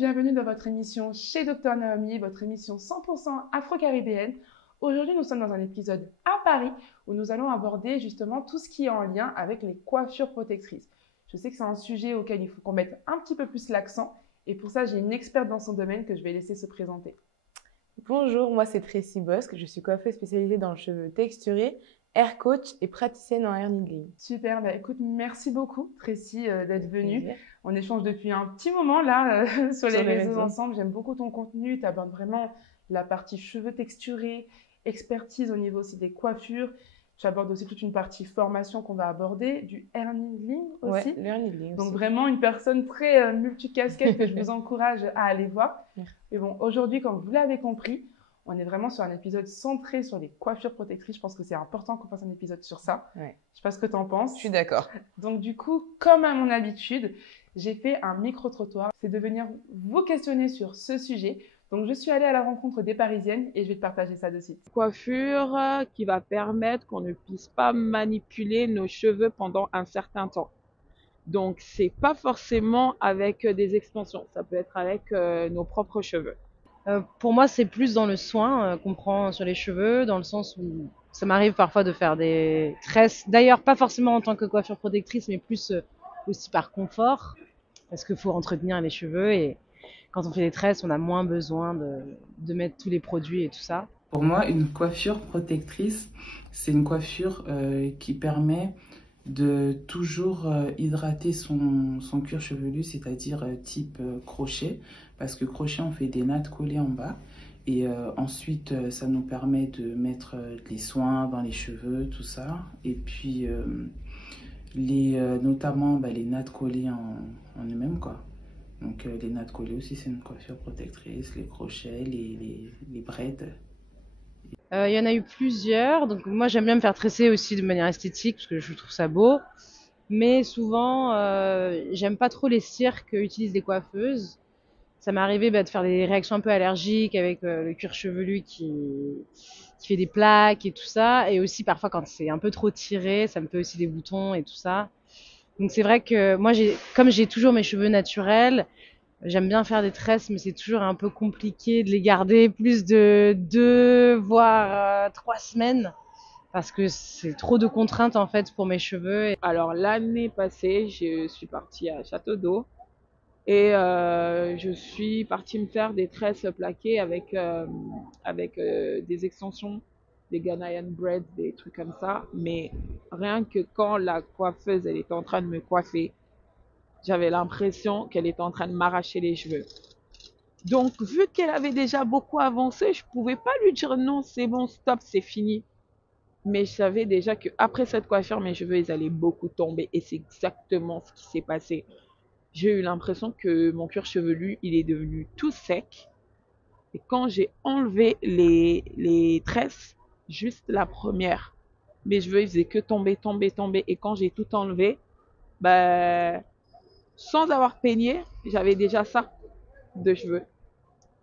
bienvenue dans votre émission chez Dr Naomi, votre émission 100% afro-caribéenne. Aujourd'hui, nous sommes dans un épisode à Paris où nous allons aborder justement tout ce qui est en lien avec les coiffures protectrices. Je sais que c'est un sujet auquel il faut qu'on mette un petit peu plus l'accent et pour ça, j'ai une experte dans son domaine que je vais laisser se présenter. Bonjour, moi c'est Tracy Bosque, je suis coiffeuse spécialisée dans le cheveu texturé, hair coach et praticienne en hair needling. Super, bah écoute, merci beaucoup Tracy d'être venue. Plaisir. On échange depuis un petit moment là sur les réseaux ensemble. J'aime beaucoup ton contenu, tu abordes vraiment la partie cheveux texturés, expertise au niveau aussi des coiffures. Tu abordes aussi toute une partie formation qu'on va aborder, du hair needling aussi. Ouais, le hair needling Donc aussi. vraiment une personne très multicasquette que je vous encourage à aller voir. Mais bon, aujourd'hui, comme vous l'avez compris, on est vraiment sur un épisode centré sur les coiffures protectrices. Je pense que c'est important qu'on fasse un épisode sur ça. Ouais. Je sais pas ce que tu en penses. Je suis d'accord. Donc du coup, comme à mon habitude, j'ai fait un micro-trottoir. C'est de venir vous questionner sur ce sujet. Donc je suis allée à la rencontre des Parisiennes et je vais te partager ça de suite. Coiffure qui va permettre qu'on ne puisse pas manipuler nos cheveux pendant un certain temps. Donc c'est pas forcément avec des extensions, ça peut être avec nos propres cheveux. Pour moi, c'est plus dans le soin qu'on prend sur les cheveux, dans le sens où ça m'arrive parfois de faire des tresses. D'ailleurs, pas forcément en tant que coiffure protectrice, mais plus aussi par confort, parce qu'il faut entretenir les cheveux et quand on fait des tresses, on a moins besoin de mettre tous les produits et tout ça. Pour moi, une coiffure protectrice, c'est une coiffure qui permet de toujours hydrater son cuir chevelu, c'est-à-dire type crochet, parce que crochet, on fait des nattes collées en bas. Et ensuite, ça nous permet de mettre les soins dans les cheveux, tout ça. Et puis, notamment les nattes collées en eux-mêmes, quoi. Donc les nattes collées aussi, c'est une coiffure protectrice, les crochets, les braids. Il y en a eu plusieurs, donc moi j'aime bien me faire tresser aussi de manière esthétique, parce que je trouve ça beau. Mais souvent, j'aime pas trop les cires qu'utilisent les coiffeuses. Ça m'est arrivé de faire des réactions un peu allergiques avec le cuir chevelu qui fait des plaques et tout ça. Et aussi parfois quand c'est un peu trop tiré, ça me fait aussi des boutons et tout ça. Donc c'est vrai que moi, comme j'ai toujours mes cheveux naturels, j'aime bien faire des tresses, mais c'est toujours un peu compliqué de les garder plus de 2 voire 3 semaines. Parce que c'est trop de contraintes en fait pour mes cheveux. Alors l'année passée, je suis partie à Château d'Eau et je suis partie me faire des tresses plaquées avec des extensions, des Ghanaian braids, des trucs comme ça. Mais rien que quand la coiffeuse elle était en train de me coiffer, j'avais l'impression qu'elle était en train de m'arracher les cheveux. Donc vu qu'elle avait déjà beaucoup avancé, je pouvais pas lui dire non, c'est bon, stop, c'est fini. Mais je savais déjà qu'après cette coiffure, mes cheveux, ils allaient beaucoup tomber. Et c'est exactement ce qui s'est passé. J'ai eu l'impression que mon cuir chevelu, il est devenu tout sec. Et quand j'ai enlevé les tresses, juste la première, mes cheveux, ils faisaient que tomber, tomber, tomber. Et quand j'ai tout enlevé, bah, sans avoir peigné, j'avais déjà ça de cheveux.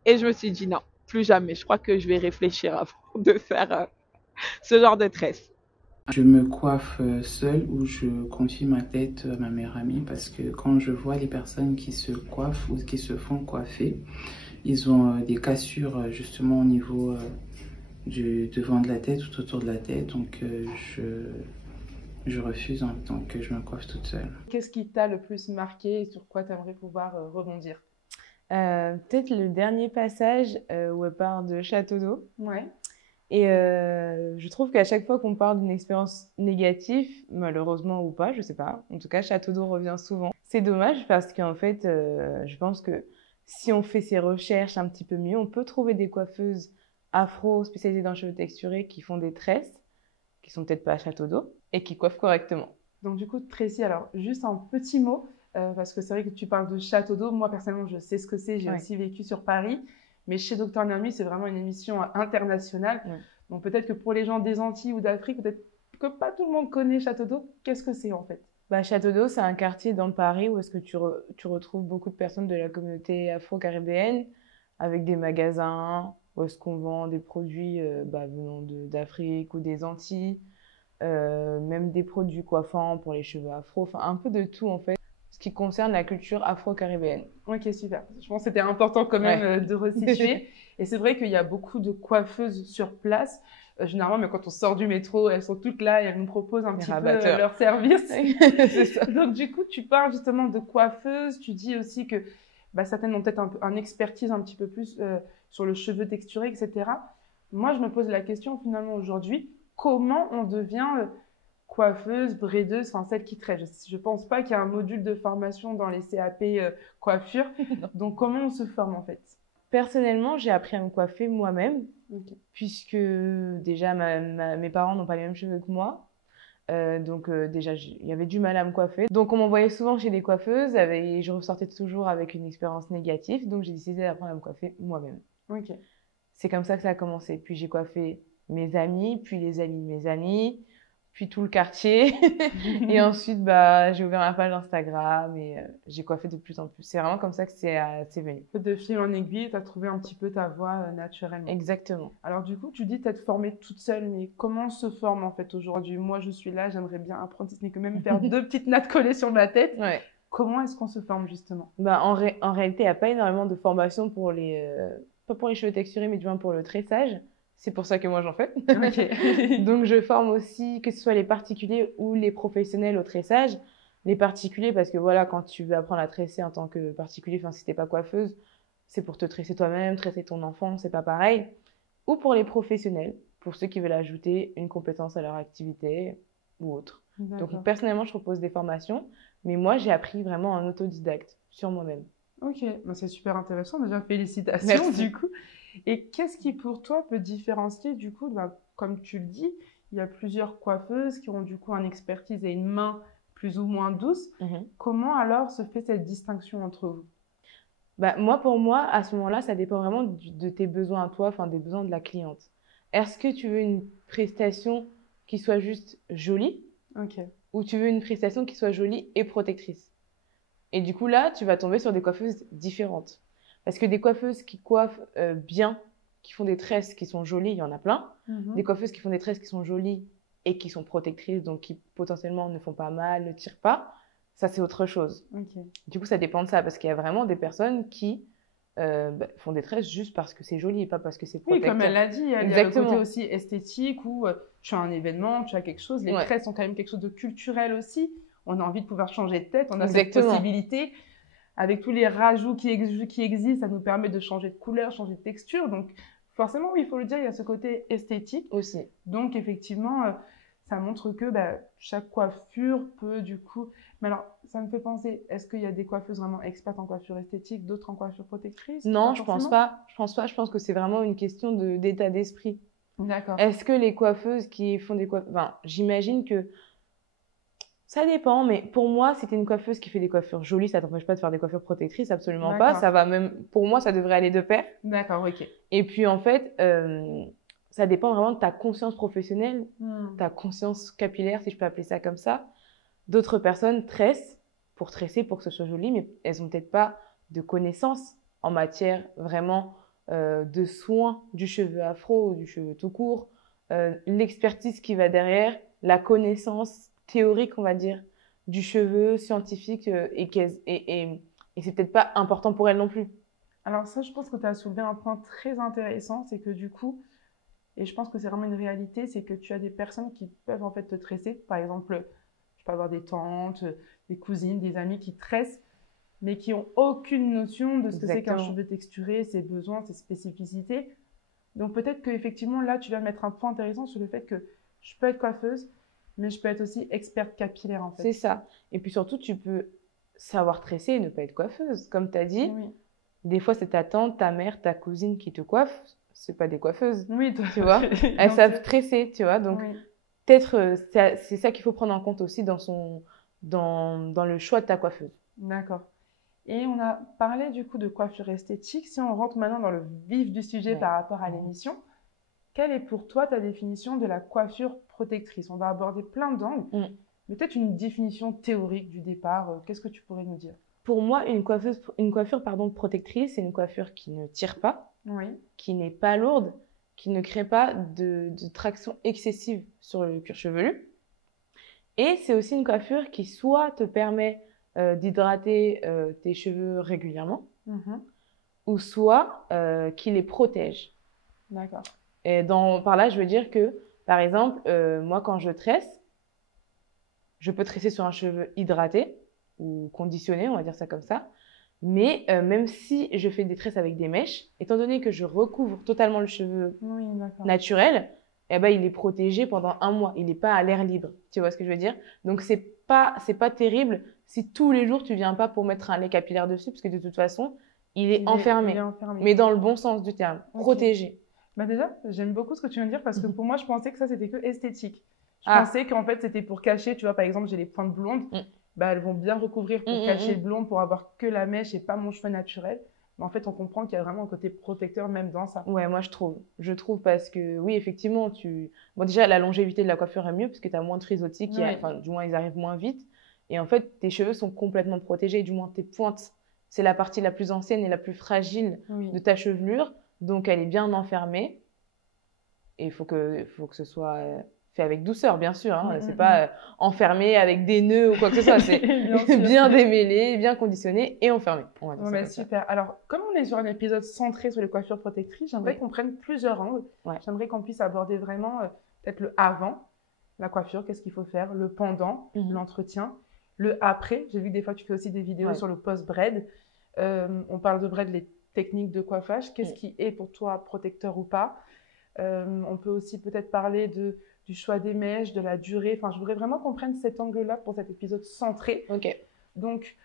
Et je me suis dit non, plus jamais. Je crois que je vais réfléchir avant de faire ce genre de tresse. Je me coiffe seule ou je confie ma tête à ma meilleure amie parce que quand je vois les personnes qui se coiffent ou qui se font coiffer, ils ont des cassures justement au niveau du devant de la tête, tout autour de la tête. Donc je refuse, hein, donc je me coiffe toute seule. Qu'est-ce qui t'a le plus marqué et sur quoi tu aimerais pouvoir rebondir? Peut-être le dernier passage où elle parle de Château d'Eau. Ouais. Et je trouve qu'à chaque fois qu'on parle d'une expérience négative, malheureusement ou pas, je sais pas, en tout cas Château d'Eau revient souvent. C'est dommage parce qu'en fait, je pense que si on fait ses recherches un petit peu mieux, on peut trouver des coiffeuses afro spécialisées dans le cheveu texturé qui font des tresses, qui sont peut-être pas à Château d'Eau, et qui coiffent correctement. Donc du coup, Tracy, alors juste un petit mot, parce que c'est vrai que tu parles de Château d'Eau. Moi, personnellement, je sais ce que c'est, j'ai aussi vécu sur Paris. Mais chez Dr Naomi, c'est vraiment une émission internationale. Donc peut-être que pour les gens des Antilles ou d'Afrique, peut-être que pas tout le monde connaît Château d'Eau. Qu'est-ce que c'est en fait? Château d'Eau, c'est un quartier dans Paris où est-ce que tu retrouves beaucoup de personnes de la communauté afro-caribéenne avec des magasins où est-ce qu'on vend des produits venant d'Afrique ou des Antilles, même des produits coiffants pour les cheveux afro, enfin un peu de tout en fait. Ce qui concerne la culture afro-caribéenne. Ok, super. Je pense que c'était important quand même de resituer. Et c'est vrai qu'il y a beaucoup de coiffeuses sur place. Généralement, mais quand on sort du métro, elles sont toutes là et elles nous proposent un petit peu leur service. C'est ça. Donc, du coup, tu parles justement de coiffeuses. Tu dis aussi que certaines ont peut-être un expertise un petit peu plus sur le cheveu texturé, etc. Moi, je me pose la question finalement aujourd'hui, comment on devient coiffeuse, braideuse, enfin celle qui tresse. Je pense pas qu'il y a un module de formation dans les CAP coiffure. Donc, comment on se forme en fait? Personnellement, j'ai appris à me coiffer moi-même, Okay. puisque déjà mes parents n'ont pas les mêmes cheveux que moi. Donc déjà, il y avait du mal à me coiffer. Donc on m'envoyait souvent chez des coiffeuses et je ressortais toujours avec une expérience négative. Donc j'ai décidé d'apprendre à me coiffer moi-même. Ok. C'est comme ça que ça a commencé. Puis j'ai coiffé mes amis, puis les amis de mes amis, puis tout le quartier. Et ensuite, j'ai ouvert ma page Instagram et j'ai coiffé de plus en plus. C'est vraiment comme ça que c'est venu. De fil en aiguille, tu as trouvé un petit peu ta voie naturellement. Exactement. Alors du coup, tu dis t'être formée toute seule, mais comment on se forme en fait aujourd'hui? Moi, je suis là, j'aimerais bien apprendre, si ce n'est que même faire 2 petites nattes collées sur ma tête. Ouais. Comment est-ce qu'on se forme justement? En réalité, il n'y a pas énormément de formation pour pas pour les cheveux texturés, mais du moins pour le tressage. C'est pour ça que moi j'en fais. Ok. Donc je forme aussi, que ce soit les particuliers ou les professionnels au tressage. Les particuliers, parce que voilà, quand tu veux apprendre à tresser en tant que particulier, enfin si t'es pas coiffeuse, c'est pour te tresser toi-même, tresser ton enfant, c'est pas pareil. Ou pour les professionnels, pour ceux qui veulent ajouter une compétence à leur activité ou autre. Donc personnellement, je propose des formations, mais moi j'ai appris vraiment en autodidacte sur moi-même. Ok, c'est super intéressant déjà, félicitations. Merci. Du coup. Et qu'est-ce qui pour toi peut différencier du coup, comme tu le dis, il y a plusieurs coiffeuses qui ont du coup une expertise et une main plus ou moins douce. Comment alors se fait cette distinction entre vous? Pour moi, à ce moment-là, ça dépend vraiment de tes besoins à toi, enfin des besoins de la cliente. Est-ce que tu veux une prestation qui soit juste jolie, ou tu veux une prestation qui soit jolie et protectrice? Et du coup, là, tu vas tomber sur des coiffeuses différentes. Parce que des coiffeuses qui coiffent bien, qui font des tresses qui sont jolies, il y en a plein. Des coiffeuses qui font des tresses qui sont jolies et qui sont protectrices, donc qui potentiellement ne font pas mal, ne tirent pas. Ça, c'est autre chose. Du coup, ça dépend de ça, parce qu'il y a vraiment des personnes qui font des tresses juste parce que c'est joli et pas parce que c'est protecteur. Oui, comme elle l'a dit, il y a le côté aussi esthétique où tu as un événement, tu as quelque chose. Les tresses sont quand même quelque chose de culturel aussi. On a envie de pouvoir changer de tête, on a cette possibilité. Avec tous les rajouts qui existent, ça nous permet de changer de couleur, changer de texture. Donc, forcément, oui, il faut le dire, il y a ce côté esthétique. Aussi. Donc, effectivement, ça montre que chaque coiffure peut du coup... Mais alors, ça me fait penser, est-ce qu'il y a des coiffeuses vraiment expertes en coiffure esthétique, d'autres en coiffure protectrice? Non, je pense pas. Je pense que c'est vraiment une question d'état d'esprit. D'accord. Est-ce que les coiffeuses qui font des coiffures... Enfin, j'imagine que... Ça dépend, mais pour moi, si t'es une coiffeuse qui fait des coiffures jolies, ça t'empêche pas de faire des coiffures protectrices, absolument pas. Ça va même... Pour moi, ça devrait aller de pair. D'accord, ok. Et puis, en fait... ça dépend vraiment de ta conscience professionnelle, ta conscience capillaire, si je peux appeler ça comme ça. D'autres personnes tressent pour tresser, pour que ce soit joli, mais elles n'ont peut-être pas de connaissances en matière vraiment de soins du cheveu afro ou du cheveu tout court, l'expertise qui va derrière, la connaissance théorique, on va dire, du cheveu scientifique et c'est peut-être pas important pour elles non plus. Alors ça, je pense que tu as soulevé un point très intéressant, c'est que du coup, et je pense que c'est vraiment une réalité, c'est que tu as des personnes qui peuvent en fait te tresser. Par exemple, je peux avoir des tantes, des cousines, des amis qui tressent, mais qui n'ont aucune notion de ce que c'est qu'un cheveu texturé, ses besoins, ses spécificités. Donc peut-être qu'effectivement, là, tu vas mettre un point intéressant sur le fait que je peux être coiffeuse, mais je peux être aussi experte capillaire en fait. C'est ça. Et puis surtout, tu peux savoir tresser et ne pas être coiffeuse. Comme tu as dit, des fois, c'est ta tante, ta mère, ta cousine qui te coiffe. C'est pas des coiffeuses, tu vois. Elles savent tresser, tu vois. Donc, peut-être, c'est ça qu'il faut prendre en compte aussi dans le choix de ta coiffeuse. D'accord. Et on a parlé du coup de coiffure esthétique. Si on rentre maintenant dans le vif du sujet par rapport à l'émission, quelle est pour toi ta définition de la coiffure protectrice? On va aborder plein d'angles, mais peut-être une définition théorique du départ. Qu'est-ce que tu pourrais nous dire? Pour moi, une coiffure protectrice, c'est une coiffure qui ne tire pas, qui n'est pas lourde, qui ne crée pas de traction excessive sur le cuir chevelu. Et c'est aussi une coiffure qui soit te permet d'hydrater tes cheveux régulièrement, Mhm. ou soit qui les protège. D'accord. Et par là, je veux dire que, par exemple, moi, quand je tresse, je peux tresser sur un cheveu hydraté ou conditionné, on va dire ça comme ça. Mais même si je fais des tresses avec des mèches, étant donné que je recouvre totalement le cheveu Oui, d'accord. naturel, eh ben, il est protégé pendant 1 mois. Il n'est pas à l'air libre. Tu vois ce que je veux dire? Donc, c'est pas terrible si tous les jours, tu viens pas pour mettre un lait capillaire dessus, parce que de toute façon, il est enfermé. Il est enfermé. Mais dans le bon sens du terme. Ok. Protégé. Bah déjà, j'aime beaucoup ce que tu viens de dire parce que pour moi, je pensais que ça, c'était que esthétique. Je Ah. pensais qu'en fait, c'était pour cacher, tu vois, par exemple, j'ai les pointes blondes, bah, elles vont bien recouvrir pour cacher le blond, pour avoir que la mèche et pas mon cheveu naturel. Mais en fait, on comprend qu'il y a vraiment un côté protecteur même dans ça. Ouais, moi je trouve. Je trouve parce que, oui, effectivement, bon, déjà, la longévité de la coiffure est mieux parce que tu as moins de frisottis, Oui. enfin, du moins, ils arrivent moins vite. Et en fait, tes cheveux sont complètement protégés, du moins tes pointes. C'est la partie la plus ancienne et la plus fragile Oui. de ta chevelure. Donc, elle est bien enfermée. Et il faut que ce soit fait avec douceur, bien sûr. Hein. C'est pas enfermé avec des nœuds ou quoi que ce soit. C'est Bien sûr. bien démêlé, bien conditionné et enfermé. On va dire Ouais, ça mais comme ça. super. Alors, comme on est sur un épisode centré sur les coiffures protectrices, j'aimerais Oui. qu'on prenne plusieurs angles. Ouais. J'aimerais qu'on puisse aborder vraiment peut-être le avant, la coiffure, qu'est-ce qu'il faut faire, le pendant, l'entretien, le après. J'ai vu que des fois, tu fais aussi des vidéos Ouais. sur le post-braid. On parle de braid, les techniques de coiffage. Qu'est-ce qui est pour toi protecteur ou pas? On peut aussi peut-être parler du choix des mèches, de la durée. Enfin, je voudrais vraiment qu'on prenne cet angle-là pour cet épisode centré. Ok. Donc,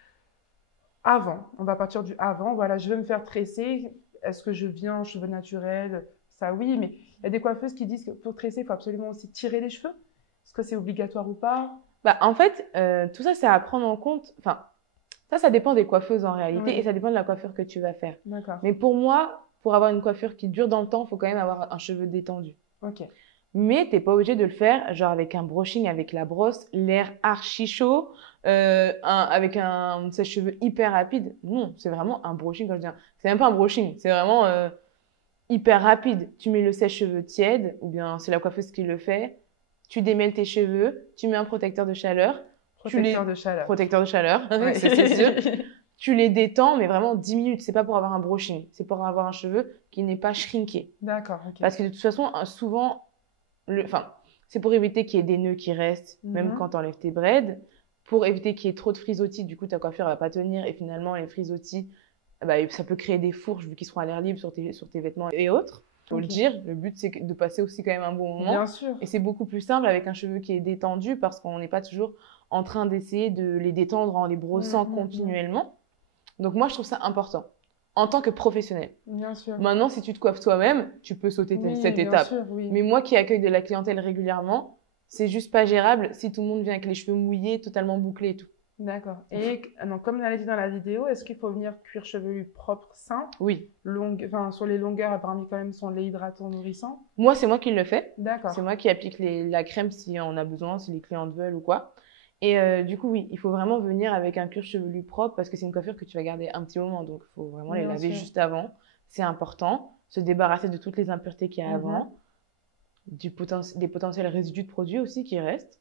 avant, on va partir du avant. Voilà, je veux me faire tresser. Est-ce que je viens en cheveux naturels? Ça, oui, mais il y a des coiffeuses qui disent que pour tresser, il faut absolument aussi tirer les cheveux. Est-ce que c'est obligatoire ou pas? Bah, en fait, tout ça, c'est à prendre en compte. Enfin, ça dépend des coiffeuses en réalité Oui. et ça dépend de la coiffure que tu vas faire. D'accord. Mais pour moi, pour avoir une coiffure qui dure dans le temps, il faut quand même avoir un cheveu détendu. Ok. Mais t'es pas obligé de le faire genre avec un brushing, avec la brosse, l'air archi chaud, avec un sèche-cheveux hyper rapide. Non, c'est vraiment un brushing quand je dis. C'est même pas un brushing, c'est vraiment hyper rapide. Tu mets le sèche-cheveux tiède, ou bien c'est la coiffeuse qui le fait. Tu démêles tes cheveux, tu mets un protecteur de chaleur. Protecteur de chaleur. Protecteur de chaleur, Ouais. c'est sûr. Tu les détends, mais vraiment 10 minutes. C'est pas pour avoir un brushing, c'est pour avoir un cheveu qui n'est pas shrinké. D'accord. Ok. Parce que de toute façon, souvent, c'est pour éviter qu'il y ait des nœuds qui restent, même quand tu enlèves tes braids, pour éviter qu'il y ait trop de frisottis. Du coup, ta coiffure va pas tenir et finalement, les frisottis, bah, ça peut créer des fourches vu qu'ils seront à l'air libre sur tes vêtements et autres. Faut le dire, le but c'est de passer aussi quand même un bon moment. Bien sûr. Et c'est beaucoup plus simple avec un cheveu qui est détendu parce qu'on n'est pas toujours en train d'essayer de les détendre en les brossant continuellement. Donc moi, je trouve ça important en tant que professionnel. Bien sûr. Maintenant, si tu te coiffes toi-même, tu peux sauter cette bien étape. sûr, oui. Mais moi qui accueille de la clientèle régulièrement, c'est juste pas gérable si tout le monde vient avec les cheveux mouillés, totalement bouclés et tout. D'accord. Et donc, comme on l'a dit dans la vidéo, est-ce qu'il faut venir cuir chevelu propre, sain, Oui. sur les longueurs, parmi quand même son lait hydratant nourrissant? Moi, c'est moi qui le fais. D'accord. C'est moi qui applique la crème si on a besoin, si les clientes veulent ou quoi. Et du coup, oui, il faut vraiment venir avec un cuir chevelu propre parce que c'est une coiffure que tu vas garder un petit moment. Donc, il faut vraiment les laver juste avant. C'est important. Se débarrasser de toutes les impuretés qu'il y a avant. Des potentiels résidus de produits aussi qui restent.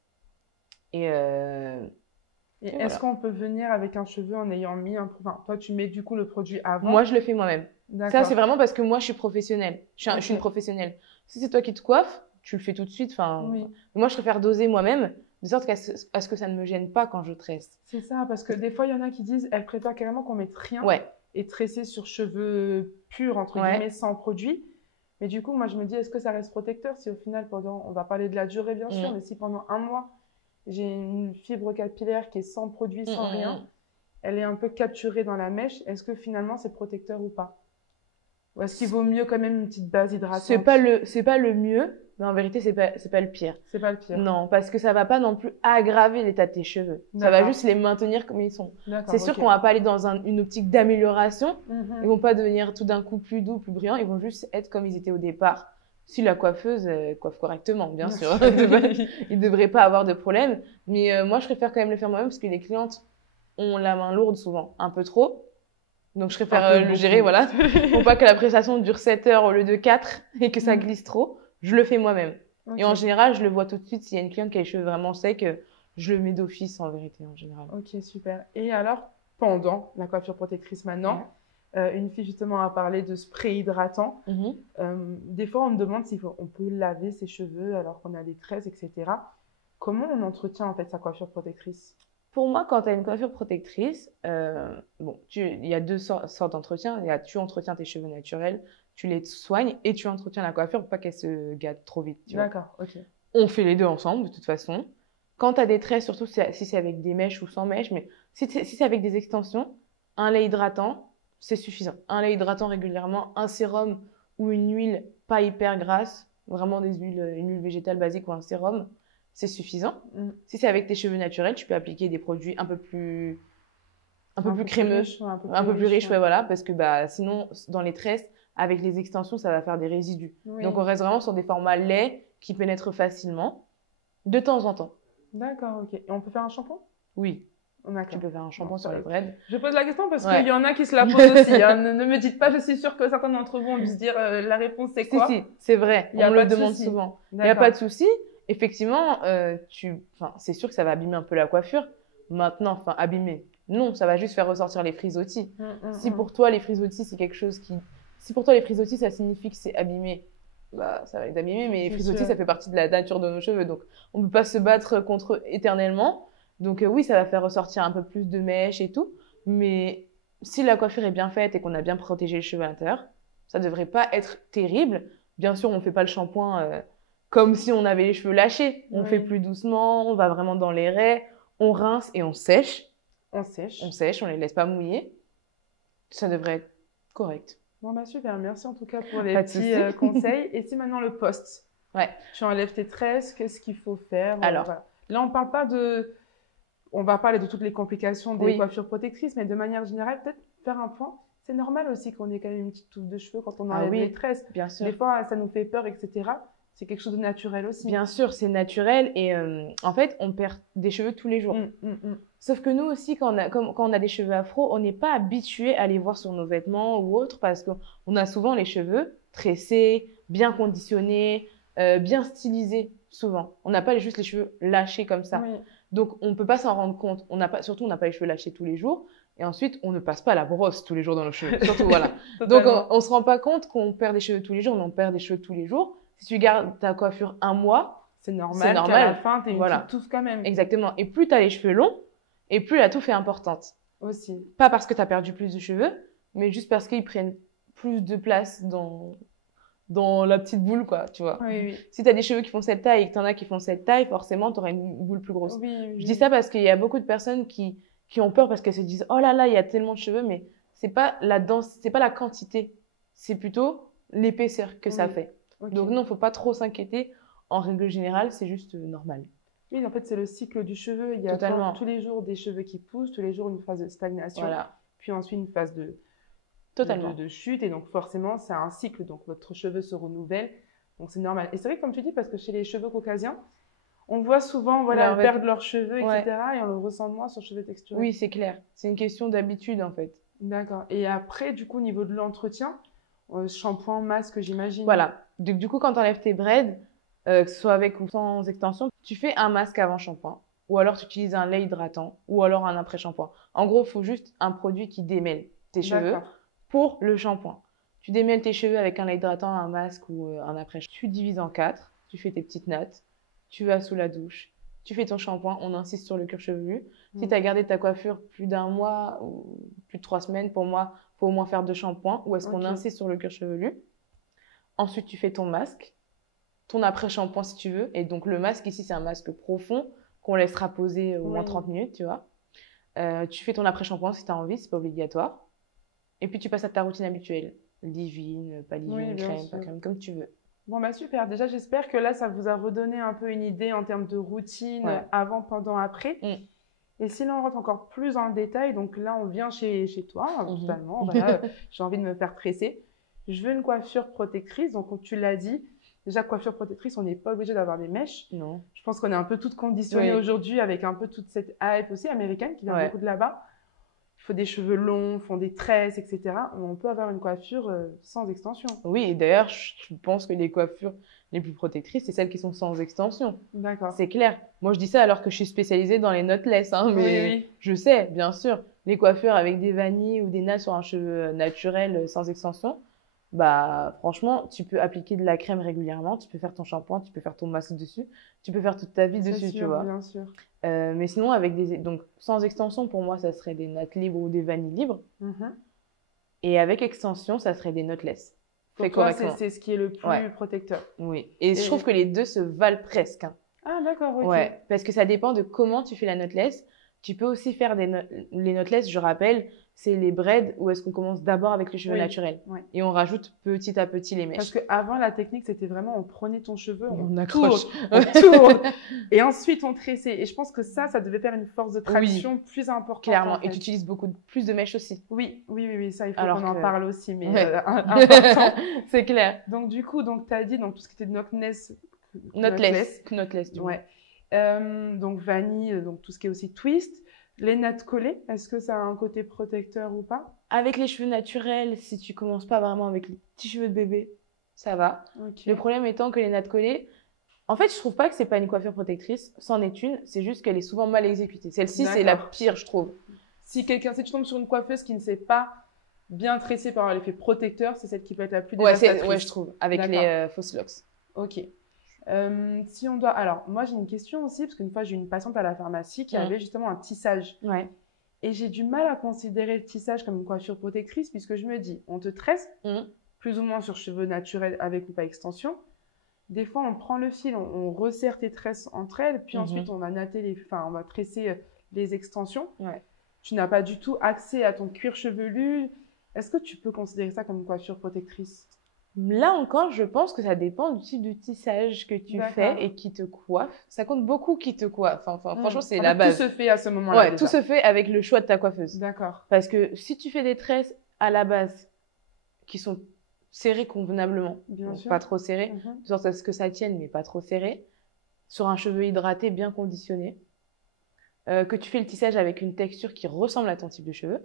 Et est-ce qu'on peut venir avec un cheveu en ayant mis toi, tu mets du coup le produit avant? Moi, je le fais moi-même. Ça, c'est vraiment parce que moi, je suis professionnelle. Je suis une professionnelle. Si c'est toi qui te coiffes, tu le fais tout de suite. Oui. Moi, je préfère doser moi-même, de sorte à ce que ça ne me gêne pas quand je tresse. C'est ça, parce que des fois, il y en a qui disent elles préfèrent carrément qu'on mette rien et tresser sur cheveux purs, entre guillemets, sans produit. Mais du coup, moi, je me dis, est-ce que ça reste protecteur si au final, on va parler de la durée, bien sûr, mais si pendant 1 mois, j'ai une fibre capillaire qui est sans produit, sans rien, elle est un peu capturée dans la mèche, est-ce que finalement, c'est protecteur ou pas? Ou est-ce qu'il vaut mieux quand même une petite base hydratante? C'est pas le mieux, mais en vérité, c'est pas le pire. C'est pas le pire. Non, parce que ça va pas non plus aggraver l'état de tes cheveux. Ça va juste les maintenir comme ils sont. C'est sûr qu'on va pas aller dans une optique d'amélioration. Ils vont pas devenir tout d'un coup plus doux, plus brillants. Ils vont juste être comme ils étaient au départ. Si la coiffeuse coiffe correctement, bien sûr. Ils devraient pas avoir de problème. Mais moi, je préfère quand même le faire moi-même parce que les clientes ont la main lourde souvent, un peu trop. Donc, je préfère le gérer, voilà. Pour pas que la prestation dure 7 heures au lieu de 4 et que ça glisse trop. Je le fais moi-même. Et en général, je le vois tout de suite s'il y a une cliente qui a les cheveux vraiment secs. je le mets d'office en vérité en général. Ok, super. Et alors, pendant la coiffure protectrice maintenant, une fille justement a parlé de spray hydratant. Des fois, on me demande si on peut laver ses cheveux alors qu'on a des tresses, etc. Comment on entretient en fait sa coiffure protectrice? Pour moi, quand tu as une coiffure protectrice, il y a deux sortes d'entretien. Tu entretiens tes cheveux naturels, tu les soignes et tu entretiens la coiffure pour pas qu'elle se gâte trop vite. D'accord, ok. On fait les deux ensemble de toute façon. Quand tu as des tresses, surtout si c'est avec des mèches ou sans mèches, mais si c'est avec des extensions, un lait hydratant, c'est suffisant. Un lait hydratant régulièrement, un sérum ou une huile pas hyper grasse, vraiment une huile végétale basique ou un sérum, c'est suffisant. Si c'est avec tes cheveux naturels, tu peux appliquer des produits un peu plus crémeux, un peu plus riches, voilà, parce que sinon, dans les tresses, avec les extensions, ça va faire des résidus. Oui. Donc, on reste vraiment sur des formats lait qui pénètrent facilement, de temps en temps. D'accord, ok. Et on peut faire un shampoing? Oui. D'accord. Tu peux faire un shampoing sur les braids. Je pose la question parce qu'il y en a qui se la posent aussi. Hein. Ne me dites pas, je suis sûre que certains d'entre vous ont dû se dire la réponse c'est quoi? Si, c'est vrai. On me le demande souvent. Il n'y a pas de souci. Effectivement, c'est sûr que ça va abîmer un peu la coiffure. Maintenant, abîmer. Non, ça va juste faire ressortir les frisottis. Si pour toi, les frisottis, c'est quelque chose qui... Si pour toi, les frisottis, ça signifie que c'est abîmé, ça va être abîmé. Mais les frisottis, ça fait partie de la nature de nos cheveux. Donc, on ne peut pas se battre contre eux éternellement. Donc, oui, ça va faire ressortir un peu plus de mèches et tout. Mais si la coiffure est bien faite et qu'on a bien protégé les cheveux à l'intérieur, ça ne devrait pas être terrible. Bien sûr, on ne fait pas le shampoing comme si on avait les cheveux lâchés. On fait plus doucement, on va vraiment dans les raies, on rince et on sèche. On sèche, on les laisse pas mouiller. Ça devrait être correct. Bon, super. Merci en tout cas pour les petits conseils. Et si maintenant le post, tu enlèves tes tresses, qu'est-ce qu'il faut faire? Alors, là, on parle pas de... On va parler de toutes les complications des coiffures protectrices, mais de manière générale, peut-être faire un point. C'est normal aussi qu'on ait quand même une petite touffe de cheveux quand on enlève les tresses. Bien sûr. Des fois, ça nous fait peur, etc. C'est quelque chose de naturel aussi. Bien sûr, c'est naturel et en fait, on perd des cheveux tous les jours. Sauf que nous aussi, quand on a des cheveux afro, on n'est pas habitué à les voir sur nos vêtements ou autre parce qu'on a souvent les cheveux tressés, bien conditionnés, bien stylisés, souvent. On n'a pas juste les cheveux lâchés comme ça. Donc, on ne peut pas s'en rendre compte. Surtout, on n'a pas les cheveux lâchés tous les jours. Et ensuite, on ne passe pas la brosse tous les jours dans nos cheveux. Surtout, voilà. Donc, on ne se rend pas compte qu'on perd des cheveux tous les jours, mais on perd des cheveux tous les jours. Si tu gardes ta coiffure un mois, c'est normal qu'à la fin, tu aies une petite touffe quand même. Exactement. Et plus tu as les cheveux longs, et plus la touffe est importante. Aussi. Pas parce que tu as perdu plus de cheveux, mais juste parce qu'ils prennent plus de place dans la petite boule, quoi, tu vois. Si tu as des cheveux qui font cette taille et que tu en as qui font cette taille, forcément, tu auras une boule plus grosse. Je dis ça parce qu'il y a beaucoup de personnes qui ont peur parce qu'elles se disent « Oh là là, il y a tellement de cheveux », mais c'est pas la quantité, c'est plutôt l'épaisseur que ça fait. Donc non, faut pas trop s'inquiéter. En règle générale, c'est juste normal. Oui, en fait, c'est le cycle du cheveu. Il y a tous les jours des cheveux qui poussent, tous les jours une phase de stagnation, puis ensuite une phase de chute. Et donc, forcément, c'est un cycle. Donc, votre cheveu se renouvelle. Donc, c'est normal. Et c'est vrai, comme tu dis, parce que chez les cheveux caucasiens, on voit souvent perdre leurs cheveux, etc. Et on le ressent moins sur cheveux texturés. Oui, c'est clair. C'est une question d'habitude, en fait. D'accord. Et après, du coup, au niveau de l'entretien, shampoing, masque, j'imagine. Voilà. Du coup, quand tu enlèves tes braids, que ce soit avec ou sans extension, tu fais un masque avant shampoing. Ou alors, tu utilises un lait hydratant. Ou alors un après-shampoing. En gros, il faut juste un produit qui démêle tes cheveux pour le shampoing. Tu démêles tes cheveux avec un lait hydratant, un masque ou un après-shampoing. Tu divises en 4. Tu fais tes petites nattes. Tu vas sous la douche. Tu fais ton shampoing. On insiste sur le cuir chevelu. Si tu as gardé ta coiffure plus d'un mois ou plus de 3 semaines, pour moi, il faut au moins faire 2 shampoings. Ou est-ce qu'on insiste sur le cuir chevelu? Ensuite, tu fais ton masque, ton après-shampoing si tu veux. Et donc, le masque ici, c'est un masque profond qu'on laissera poser au moins 30 minutes, tu vois. Tu fais ton après-shampoing si tu as envie, c'est pas obligatoire. Et puis, tu passes à ta routine habituelle. Livine, pas livine, crème, pas crème, comme tu veux. Bon, super. Déjà, j'espère que là, ça vous a redonné un peu une idée en termes de routine avant, pendant, après. Et si là, on rentre encore plus dans le détail, donc là, on vient chez toi, totalement. Voilà, j'ai envie de me faire tresser. Je veux une coiffure protectrice. Donc, comme tu l'as dit, déjà, coiffure protectrice, on n'est pas obligé d'avoir des mèches. Non. Je pense qu'on est un peu toutes conditionnées aujourd'hui avec un peu toute cette hype aussi américaine qui vient beaucoup de là-bas. faut des cheveux longs, font des tresses, etc. On peut avoir une coiffure sans extension. Oui, et d'ailleurs, je pense que les coiffures les plus protectrices, c'est celles qui sont sans extension. D'accord. C'est clair. Moi, je dis ça alors que je suis spécialisée dans les knotless, hein, mais Oui. je sais, bien sûr, les coiffures avec des vanilles ou des nattes sur un cheveu naturel sans extension, bah franchement, tu peux appliquer de la crème régulièrement, tu peux faire ton shampoing, tu peux faire ton masque dessus, tu peux faire toute ta vie dessus, sûr, tu vois. Bien sûr. Mais sinon, avec donc sans extension, pour moi, ça serait des nattes libres ou des vanilles libres. Et avec extension, ça serait des knotless. Pour toi, c'est ce qui est le plus protecteur. Oui. Et je trouve que les deux se valent presque. Hein. Ah, d'accord, ok. Ouais, parce que ça dépend de comment tu fais la knotless. Tu peux aussi faire les knotless, je rappelle, c'est les braids où est-ce qu'on commence d'abord avec les cheveux naturels. Et on rajoute petit à petit les mèches. Parce qu'avant, la technique, c'était vraiment on prenait ton cheveu, on accroche, on tourne, et ensuite on tressait. Et je pense que ça devait faire une force de traction plus importante. Clairement, en fait. et tu utilises plus de mèches aussi. Oui, ça, il faut qu'on en parle aussi, mais important. C'est clair. Donc du coup, tu as dit tout ce qui était knotless, du ouais. Donc vanille, donc tout ce qui est aussi twist. Les nattes collées, est-ce que ça a un côté protecteur ou pas? Avec les cheveux naturels, si tu commences pas vraiment avec les petits cheveux de bébé, ça va. Le problème étant que les nattes collées, en fait, je trouve pas que c'est pas une coiffure protectrice, c'en est une, c'est juste qu'elle est souvent mal exécutée. Celle-ci, c'est la pire, je trouve. Si tu tombes sur une coiffeuse qui ne sait pas bien tresser par l'effet protecteur, c'est celle qui peut être la plus dévastatrice. Ouais, je trouve, avec les fausses locks. Ok. Si on doit... Alors, moi, j'ai une question aussi, parce qu'une fois, j'ai eu une patiente à la pharmacie qui avait justement un tissage. Et j'ai du mal à considérer le tissage comme une coiffure protectrice, puisque je me dis, on te tresse, plus ou moins sur cheveux naturels avec ou pas extension. Des fois, on prend le fil, on resserre tes tresses entre elles, puis ensuite, on va on va tresser les extensions. Tu n'as pas du tout accès à ton cuir chevelu. Est-ce que tu peux considérer ça comme une coiffure protectrice? Là encore, je pense que ça dépend du type de tissage que tu fais et qui te coiffe. Ça compte beaucoup qui te coiffe. Enfin, franchement, c'est la base. Tout se fait à ce moment-là. Ouais, tout se fait avec le choix de ta coiffeuse. D'accord. Parce que si tu fais des tresses à la base qui sont serrées convenablement, pas trop serrées, de sorte à ce que ça tienne, mais pas trop serré, sur un cheveu hydraté, bien conditionné, que tu fais le tissage avec une texture qui ressemble à ton type de cheveux.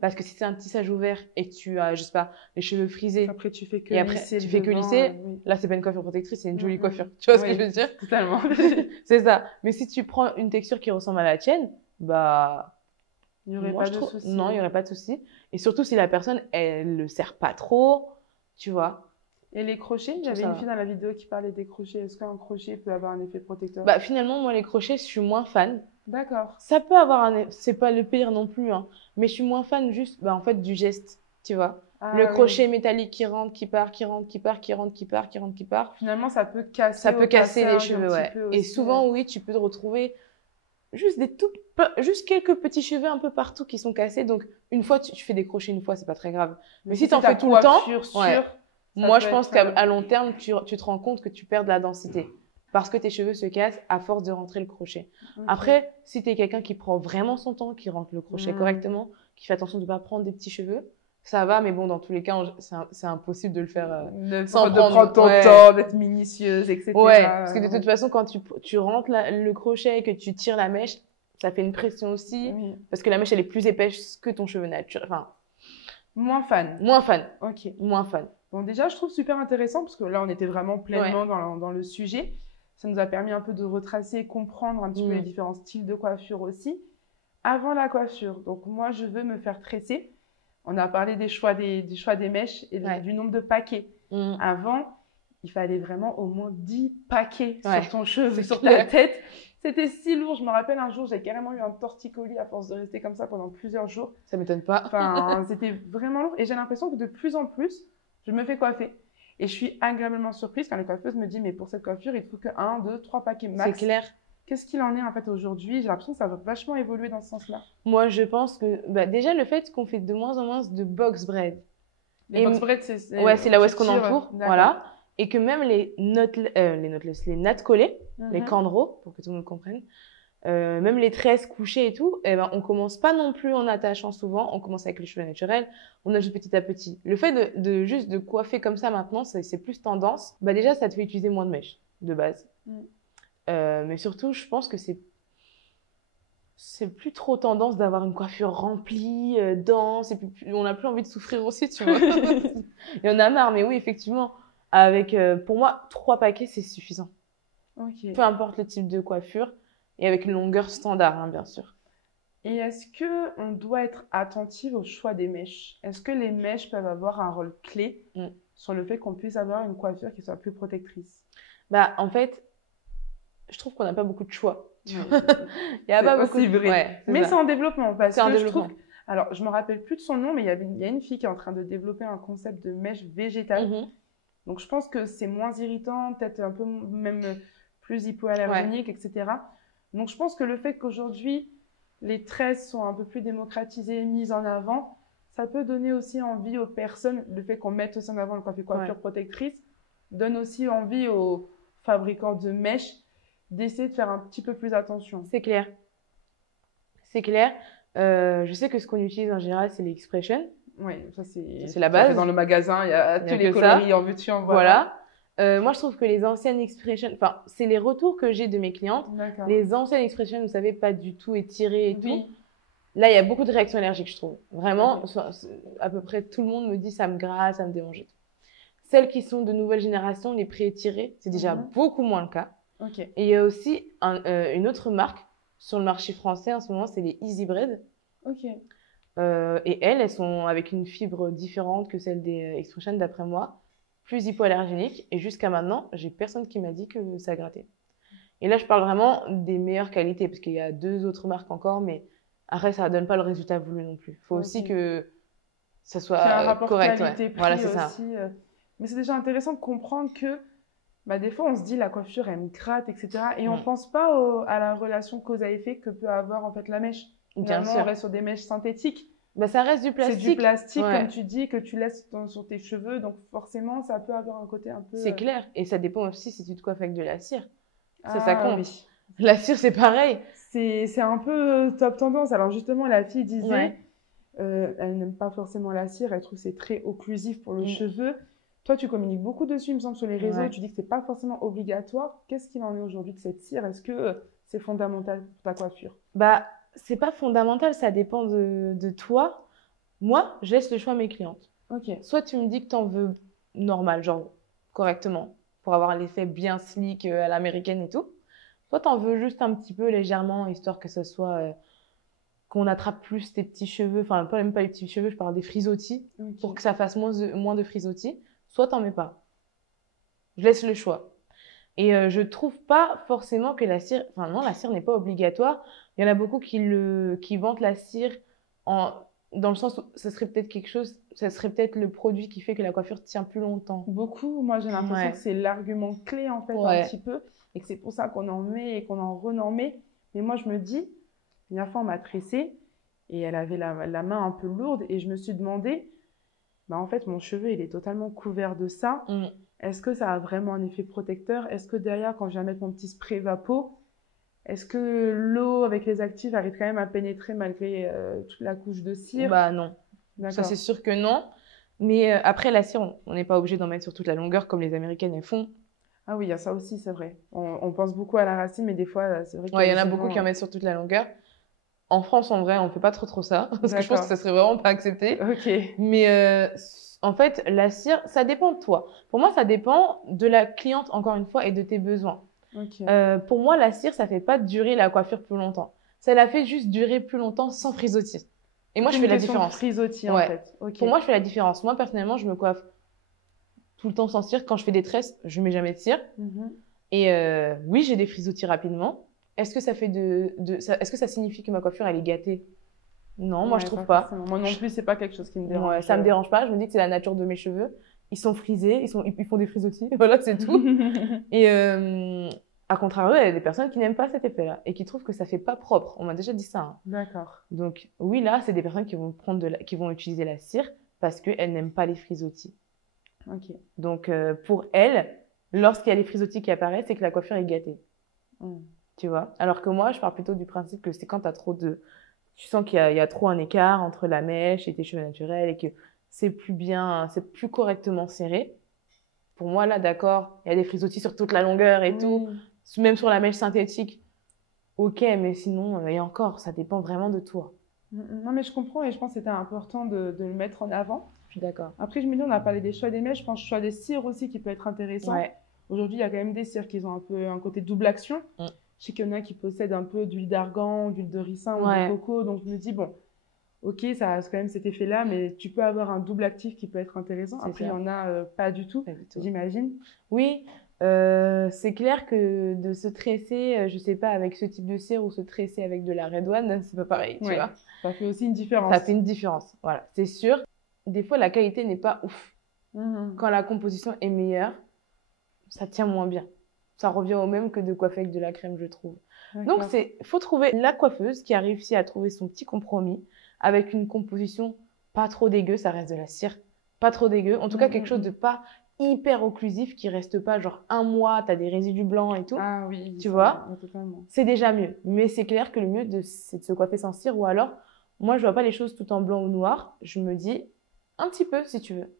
Parce que si c'est un tissage ouvert et que tu as, je sais pas, les cheveux frisés, après tu fais que lisser, là c'est pas une coiffure protectrice, c'est une jolie coiffure. Tu vois ce que je veux dire? Totalement. C'est ça. Mais si tu prends une texture qui ressemble à la tienne, bah il n'y aurait pas de souci. Non, il n'y aurait pas de souci. Et surtout si la personne, elle le serre pas trop, tu vois. Et les crochets, j'avais une fille dans la vidéo qui parlait des crochets. Est-ce qu'un crochet peut avoir un effet protecteur? Bah finalement, moi les crochets, je suis moins fan. D'accord. Ça peut avoir c'est pas le pire non plus, hein. Mais je suis moins fan juste, en fait, du geste, tu vois. Le crochet métallique qui rentre, qui part, qui rentre, qui part, qui rentre, qui part, qui rentre, qui part. Finalement, ça peut casser. Ça peut casser les cheveux, Et souvent, oui, tu peux te retrouver juste juste quelques petits cheveux un peu partout qui sont cassés. Donc, une fois, tu fais des crochets une fois, c'est pas très grave. Mais si t'en fais tout le temps, moi, je pense qu'à long terme, tu te rends compte que tu perds de la densité. Parce que tes cheveux se cassent à force de rentrer le crochet. Après, si tu es quelqu'un qui prend vraiment son temps, qui rentre le crochet correctement, qui fait attention de ne pas prendre des petits cheveux, ça va, mais bon, dans tous les cas, c'est impossible de le faire sans prendre ton temps, d'être minutieuse, etc. Ouais, parce que de toute façon, quand tu rentres le crochet et que tu tires la mèche, ça fait une pression aussi, parce que la mèche, elle est plus épaisse que ton cheveu naturel. Enfin, moins fan. Moins fan. Ok. Moins fan. Bon, déjà, je trouve super intéressant, parce que là, on était vraiment pleinement dans le sujet. Ça nous a permis un peu de retracer, comprendre un petit peu les différents styles de coiffure aussi. Avant la coiffure, donc moi, je veux me faire tresser. On a parlé du choix des mèches et du nombre de paquets. Avant, il fallait vraiment au moins 10 paquets sur ton cheveu, sur ta tête. C'était si lourd. Je me rappelle un jour, j'ai carrément eu un torticolis à force de rester comme ça pendant plusieurs jours. Ça m'étonne pas. Enfin, c'était vraiment lourd. Et j'ai l'impression que de plus en plus, je me fais coiffer. Et je suis agréablement surprise quand les coiffeuses me disent, mais pour cette coiffure, il faut que 1, 2, 3 paquets max. C'est clair. Qu'est-ce qu'il en est en fait aujourd'hui? J'ai l'impression que ça va vachement évoluer dans ce sens-là. Moi, je pense que déjà le fait qu'on fait de moins en moins de box braid. Les box braid, c'est là où est-ce qu'on entoure, voilà. Et que même les nattes collées, les cornrows, pour que tout le monde comprenne, même les tresses couchées et tout, on commence pas non plus en attachant souvent, on commence avec les cheveux naturels, on ajoute petit à petit. Le fait de juste de coiffer comme ça maintenant, c'est plus tendance. Déjà, ça te fait utiliser moins de mèches, de base. Mais surtout, je pense que c'est plus trop tendance d'avoir une coiffure remplie, dense, et puis on n'a plus envie de souffrir aussi, tu vois. Il y en a marre, mais oui, effectivement, avec, pour moi, 3 paquets, c'est suffisant. Ok. Peu importe le type de coiffure, et avec une longueur standard, hein, bien sûr. Et est-ce que on doit être attentive au choix des mèches? Est-ce que les mèches peuvent avoir un rôle clé sur le fait qu'on puisse avoir une coiffure qui soit plus protectrice? Bah, en fait, je trouve qu'on n'a pas beaucoup de choix. Oui, Il n'y a pas beaucoup de... vrai. Ouais, Mais ça. c'est en développement parce C'est en que je développement. trouve. Alors, je me rappelle plus de son nom, mais il y a une fille qui est en train de développer un concept de mèche végétale. Mhm. Donc, je pense que c'est moins irritant, peut-être un peu même plus hypoallergénique, etc. Donc, je pense que le fait qu'aujourd'hui, les tresses sont un peu plus démocratisées, mises en avant, ça peut donner aussi envie aux personnes, le fait qu'on mette aussi en avant le coiffure protectrice, donne aussi envie aux fabricants de mèches d'essayer de faire un petit peu plus attention. C'est clair. C'est clair. Je sais que ce qu'on utilise en général, c'est l'expression. Oui, ça c'est la base. Dans le magasin, il y a tous les que coloris en veux-tu, en voilà. Moi, je trouve que les anciennes expressions, enfin, c'est les retours que j'ai de mes clientes. D'accord. Les anciennes expressions, vous savez, pas du tout étirées et Oui. tout. Là, il y a beaucoup de réactions allergiques, je trouve. Vraiment, à peu près tout le monde me dit ça me gratte, ça me démange. Celles qui sont de nouvelle génération, les pré-étirées, c'est déjà beaucoup moins le cas. Ok. Et il y a aussi une autre marque sur le marché français en ce moment, c'est les Easy Bread. Ok. Et elles sont avec une fibre différente que celle des Expression, d'après moi, plus hypoallergénique. Et jusqu'à maintenant, j'ai personne qui m'a dit que ça grattait. Et là, je parle vraiment des meilleures qualités, parce qu'il y a 2 autres marques encore, mais après, ça ne donne pas le résultat voulu non plus. Il faut aussi que ça soit qu'il y a un rapport correct. qualité-prix voilà, c'est aussi. Mais c'est déjà intéressant de comprendre que bah, des fois, on se dit la coiffure, elle me gratte, etc. Et on ne pense pas à la relation cause à effet que peut avoir en fait la mèche. Bien Finalement, sûr. on reste sur des mèches synthétiques. Bah, ça reste du plastique. C'est du plastique, comme tu dis, que tu laisses sur tes cheveux. Donc forcément, ça peut avoir un côté un peu... C'est clair. Et ça dépend aussi si tu te coiffes avec de la cire. Ah, ça compte. Oui. La cire, c'est pareil. C'est un peu top tendance. Alors justement, la fille disait, elle n'aime pas forcément la cire, elle trouve que c'est très occlusif pour le cheveu. Toi, tu communiques beaucoup dessus, il me semble, sur les réseaux. Tu dis que c'est pas forcément obligatoire. Qu'est-ce qu'il en est aujourd'hui de cette cire? Est-ce que c'est fondamental pour ta coiffure? Bah, c'est pas fondamental, ça dépend de toi. Moi, je laisse le choix à mes clientes. Ok. Soit tu me dis que t'en veux normal, genre correctement, pour avoir l'effet bien slick à l'américaine et tout. Soit t'en veux juste un petit peu légèrement, histoire que ce soit qu'on attrape plus tes petits cheveux, enfin même pas les petits cheveux, je parle des frisottis, pour que ça fasse moins de frisottis. Soit t'en mets pas. Je laisse le choix. Et je trouve pas forcément que la cire... Enfin non, la cire n'est pas obligatoire. Il y en a beaucoup qui vantent la cire dans le sens où ça serait peut-être quelque chose... Ça serait peut-être le produit qui fait que la coiffure tient plus longtemps. Beaucoup. Moi, j'ai l'impression que c'est l'argument clé, en fait, un petit peu. Et que c'est pour ça qu'on en met et qu'on en remet. Mais moi, je me dis... La dernière fois, on m'a tressée et elle avait la main un peu lourde. Et je me suis demandé... Bah, en fait, mon cheveu, il est totalement couvert de ça. Est-ce que ça a vraiment un effet protecteur? Est-ce que derrière, quand je viens mettre mon petit spray vapo, est-ce que l'eau avec les actifs arrive quand même à pénétrer malgré toute la couche de cire? Bah non. Ça, c'est sûr que non. Mais après, la cire, on n'est pas obligé d'en mettre sur toute la longueur comme les Américaines elles font. Ah oui, il y a ça aussi, c'est vrai. On pense beaucoup à la racine, mais des fois, c'est vrai qu'il y en a beaucoup qui en mettent sur toute la longueur. En France, en vrai, on fait pas trop ça. Parce que je pense que ça serait vraiment pas accepté. Ok. Mais en fait, la cire, ça dépend de toi. Pour moi, ça dépend de la cliente, encore une fois, et de tes besoins. Okay. Pour moi, la cire, ça fait pas durer la coiffure plus longtemps. Ça la fait juste durer plus longtemps sans frisottis. Et moi, je fais la différence. Frisottis, en fait. Okay. Pour moi, je fais la différence. Moi, personnellement, je me coiffe tout le temps sans cire. Quand je fais des tresses, je mets jamais de cire. Et oui, j'ai des frisottis rapidement. Est-ce que ça fait est-ce que ça signifie que ma coiffure, elle est gâtée? Non, moi, je trouve pas. Moi non plus, c'est pas quelque chose qui me dérange. Ouais, ça me dérange pas. Je me dis que c'est la nature de mes cheveux. Ils sont frisés, ils font des frisottis. Voilà, c'est tout. Et à contrario, il y a des personnes qui n'aiment pas cet effet-là et qui trouvent que ça fait pas propre. On m'a déjà dit ça. Hein. D'accord. Donc, oui, là, c'est des personnes qui vont qui vont utiliser la cire parce qu'elles n'aiment pas les frisottis. Ok. Donc, pour elles, lorsqu'il y a les frisottis qui apparaissent, c'est que la coiffure est gâtée. Tu vois? Alors que moi, je pars plutôt du principe que c'est quand tu sens qu'il y a trop un écart entre la mèche et tes cheveux naturels et que c'est plus correctement serré. Pour moi, là, d'accord, il y a des frisottis sur toute la longueur et tout, même sur la mèche synthétique. ok, mais sinon, et encore, ça dépend vraiment de toi. Non, mais je comprends et je pense que c'était important de le mettre en avant. Je suis d'accord. Après, je me dis, on a parlé des choix des mèches, je pense choix des cires aussi qui peut être intéressant. Ouais. Aujourd'hui, il y a quand même des cires qui ont un peu un côté double action. Je sais qu'il y en a qui possèdent un peu d'huile d'argan, d'huile de ricin ou de coco. Donc, je me dis, bon, ok, ça a quand même cet effet-là, mais tu peux avoir un double actif qui peut être intéressant. Après, il y en a pas du tout, j'imagine. Oui, c'est clair que de se tresser, je sais pas, avec ce type de cire ou se tresser avec de la Red One, c'est pas pareil, tu vois. Ça fait aussi une différence. Ça fait une différence, voilà, c'est sûr. Des fois, la qualité n'est pas ouf. Quand la composition est meilleure, ça tient moins bien. Ça revient au même que de coiffer avec de la crème, je trouve. Donc, faut trouver la coiffeuse qui a réussi à trouver son petit compromis avec une composition pas trop dégueu, ça reste de la cire, pas trop dégueu. En tout cas, quelque chose de pas hyper occlusif, qui reste pas genre un mois, t'as des résidus blancs et tout. Ah oui, tu vois, totalement. C'est déjà mieux. Mais c'est clair que le mieux, c'est de se coiffer sans cire. Ou alors, moi, je vois pas les choses tout en blanc ou noir. Je me dis, un petit peu, si tu veux.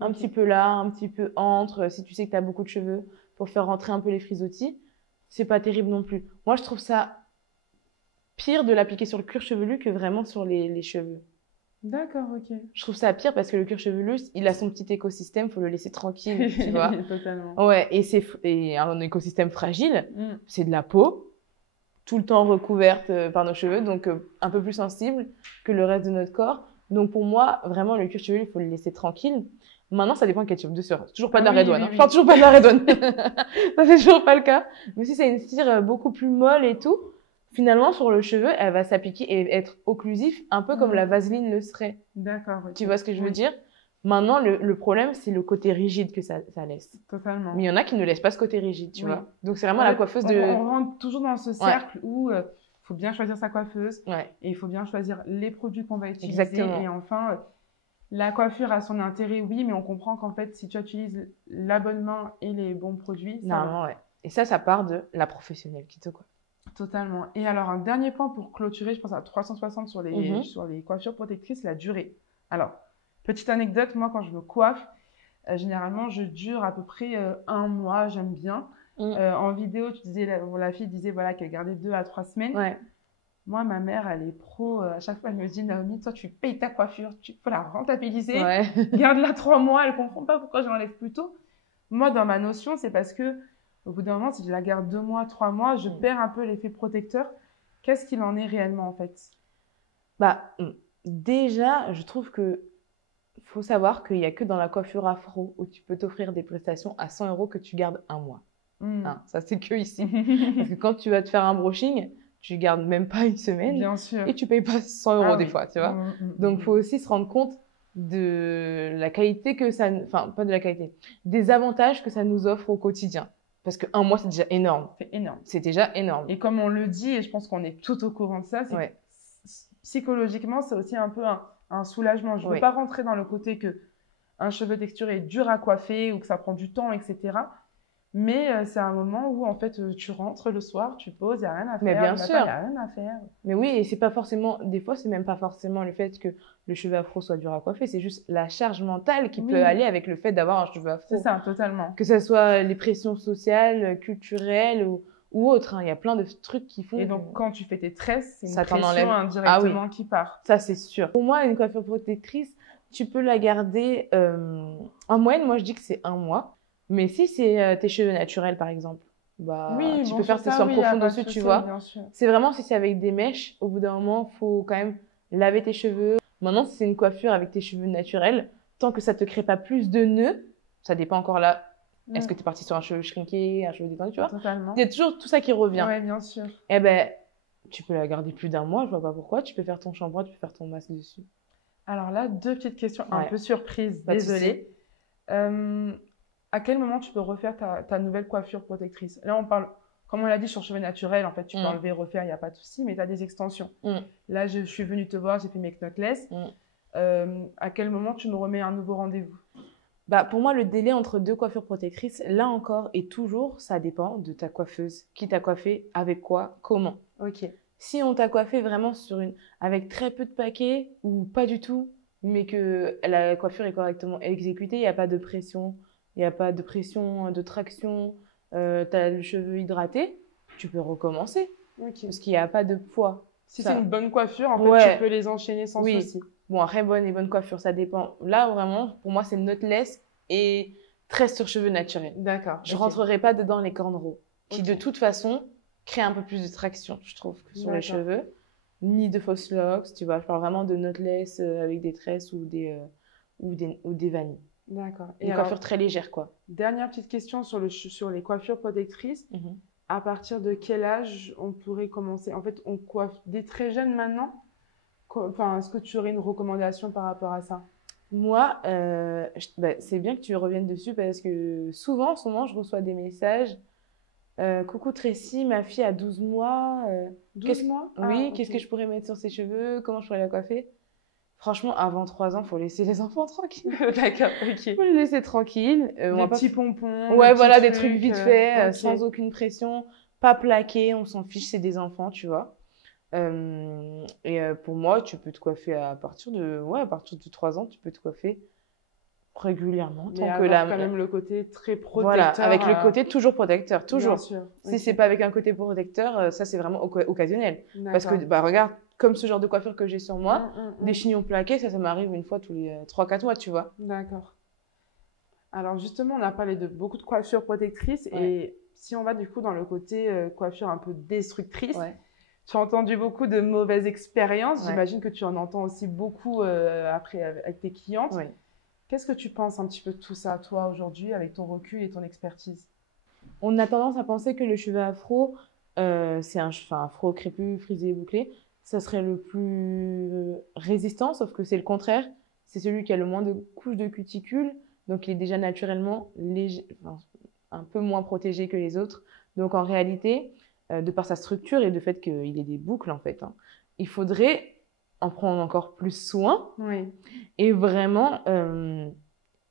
Un petit peu là, un petit peu entre. Si tu sais que tu as beaucoup de cheveux, pour faire rentrer un peu les frisottis, c'est pas terrible non plus. Moi, je trouve ça pire de l'appliquer sur le cuir chevelu que vraiment sur les cheveux. D'accord, ok. Je trouve ça pire parce que le cuir chevelu, il a son petit écosystème, faut le laisser tranquille, tu vois. Totalement. Ouais, et un écosystème fragile, c'est de la peau, tout le temps recouverte par nos cheveux, donc un peu plus sensible que le reste de notre corps. Donc pour moi, vraiment, le cuir chevelu, il faut le laisser tranquille. Maintenant, ça dépend de quel type de cire. Toujours pas de la Red One. Enfin, toujours pas de la Red One. Ça, c'est toujours pas le cas. Mais si c'est une cire beaucoup plus molle et tout, finalement, sur le cheveu, elle va s'appliquer et être occlusif, un peu comme la vaseline le serait. D'accord. Okay. Tu vois ce que je veux dire? Maintenant, le problème, c'est le côté rigide que ça laisse. Totalement. Mais il y en a qui ne laissent pas ce côté rigide, tu vois. Donc, c'est vraiment la coiffeuse de... On rentre toujours dans ce cercle où il faut bien choisir sa coiffeuse et il faut bien choisir les produits qu'on va utiliser. Exactement. Et enfin, la coiffure a son intérêt, oui, mais on comprend qu'en fait, si tu utilises la bonne main et les bons produits... Normalement, ouais. Et ça part de la professionnelle qui te coiffe. Totalement. Et alors, un dernier point pour clôturer, je pense à 360 sur les coiffures protectrices, la durée. Alors, petite anecdote, moi, quand je me coiffe, généralement, je dure à peu près un mois, j'aime bien. En vidéo, tu disais, la fille disait voilà, qu'elle gardait 2 à 3 semaines. Ouais. Moi, ma mère, elle est pro. À chaque fois, elle me dit, Naomi, toi, tu payes ta coiffure, tu peux la rentabiliser. Ouais. Garde-la 3 mois. Elle comprend pas pourquoi je l'enlève plus tôt. Moi, dans ma notion, c'est parce que au bout d'un moment, si je la garde 2 mois, 3 mois, je perds un peu l'effet protecteur. Qu'est-ce qu'il en est réellement, en fait? Bah, déjà, je trouve que faut savoir qu'il n'y a que dans la coiffure afro où tu peux t'offrir des prestations à 100 € que tu gardes un mois. Ça, c'est que ici. Parce que quand tu vas te faire un brushing, tu gardes même pas une semaine. Bien sûr. Et tu payes pas 100 € des fois, tu vois. Donc, il faut aussi se rendre compte de la qualité que ça... Enfin, pas de la qualité. Des avantages que ça nous offre au quotidien. Parce que un mois, c'est déjà énorme. C'est énorme. C'est déjà énorme. Et comme on le dit, et je pense qu'on est tout au courant de ça, c'est que psychologiquement, c'est aussi un peu un soulagement. Je ne veux pas rentrer dans le côté que un cheveu texturé est dur à coiffer ou que ça prend du temps, etc. Mais c'est un moment où, en fait, tu rentres le soir, tu poses, il n'y a rien à faire. Mais bien sûr. Il n'y a rien à faire. Mais oui, et c'est pas forcément... Des fois, c'est même pas forcément le fait que le cheveu afro soit dur à coiffer. C'est juste la charge mentale qui peut aller avec le fait d'avoir un cheveu afro. C'est ça, totalement. Que ce soit les pressions sociales, culturelles ou autres. Il y a plein de trucs qui font... Et donc, quand tu fais tes tresses, c'est une ça pression indirectement qui part. Ça, c'est sûr. Pour moi, une coiffure protectrice, tu peux la garder... En moyenne, moi, je dis que c'est 1 mois. Mais si c'est tes cheveux naturels, par exemple, bah, tu peux faire tes soins profonds dessus, tu vois. C'est vraiment si c'est avec des mèches, au bout d'un moment, il faut quand même laver tes cheveux. Maintenant, si c'est une coiffure avec tes cheveux naturels, tant que ça ne te crée pas plus de nœuds, ça dépend encore là. Est-ce que tu es parti sur un cheveu shrinké, un cheveu détendu, tu vois? Totalement. Il y a toujours tout ça qui revient. Oui, bien sûr. Eh ben, tu peux la garder plus d'1 mois, je vois pas pourquoi. Tu peux faire ton shampoing, tu peux faire ton masque dessus. Alors là, 2 petites questions un peu surprises, désolée. À quel moment tu peux refaire ta nouvelle coiffure protectrice? Là, on parle, comme on l'a dit, sur cheveux naturels, en fait, tu peux enlever, refaire, il n'y a pas de souci, mais tu as des extensions. Là, je suis venue te voir, j'ai fait mes knotless. À quel moment tu me remets un nouveau rendez-vous? Bah, pour moi, le délai entre 2 coiffures protectrices, là encore et toujours, ça dépend de ta coiffeuse. Qui t'a coiffé, avec quoi, comment. Ok. Si on t'a coiffé vraiment avec très peu de paquets ou pas du tout, mais que la coiffure est correctement exécutée, il n'y a pas de pression, il n'y a pas de pression, de traction, tu as le cheveu hydraté, tu peux recommencer. Ok. parce qu'il n'y a pas de poids. Si Ça- c'est une bonne coiffure, en fait, Ouais. tu peux les enchaîner sans Oui. souci. Bon, après, bonne et bonne coiffure, ça dépend. Là, vraiment, pour moi, c'est knotless et tresse sur cheveux naturels. D'accord. Je ok. rentrerai pas dedans les cornrows, qui Ok. de toute façon créent un peu plus de traction, je trouve, que sur les D'accord. cheveux. Ni de fausses locks, tu vois. Je parle vraiment de knotless avec des tresses ou des vanilles. D'accord. Des Et alors, coiffures très légères, quoi. dernière petite question sur les coiffures protectrices. Mhm. À partir de quel âge on pourrait commencer? En fait, on coiffe des très jeunes maintenant. Enfin, est-ce que tu aurais une recommandation par rapport à ça? Moi, c'est bien que tu reviennes dessus parce que souvent, en ce moment, je reçois des messages. Coucou Tracy, ma fille a 12 mois. 12 mois? Ah, Oui, ok. qu'est-ce que je pourrais mettre sur ses cheveux? Comment je pourrais la coiffer? Franchement, avant 3 ans, faut laisser les enfants tranquilles. D'accord, ok. Faut les laisser tranquilles. On va Des pas petits pompons, Ouais, des voilà, petits des trucs vite fait, ok. sans aucune pression, pas plaqué, on s'en fiche, c'est des enfants, tu vois. Pour moi, tu peux te coiffer à partir de 3 ans, tu peux te coiffer régulièrement. Mais Tant que avoir quand même le côté très protecteur. Voilà, avec le côté toujours protecteur, toujours. Bien sûr. Si ok. c'est pas avec un côté protecteur, ça c'est vraiment occasionnel. Parce que, D'accord. bah regarde, comme ce genre de coiffure que j'ai sur moi, Mm. des chignons plaqués, ça m'arrive une fois tous les 3-4 mois, tu vois. D'accord. Alors justement, on a parlé de beaucoup de coiffures protectrices et si on va du coup dans le côté coiffure un peu destructrice, Ouais. tu as entendu beaucoup de mauvaises expériences. Ouais. J'imagine que tu en entends aussi beaucoup après avec tes clientes. Ouais. Qu'est-ce que tu penses un petit peu de tout ça, toi, aujourd'hui, avec ton recul et ton expertise? On a tendance à penser que le cheveu afro, c'est afro crépus, frisé, bouclé, ça serait le plus résistant, sauf que c'est le contraire. C'est celui qui a le moins de couches de cuticule, donc il est déjà naturellement un peu moins protégé que les autres. Donc en réalité, de par sa structure et du fait qu'il ait des boucles en fait, hein, il faudrait en prendre encore plus soin Oui. et vraiment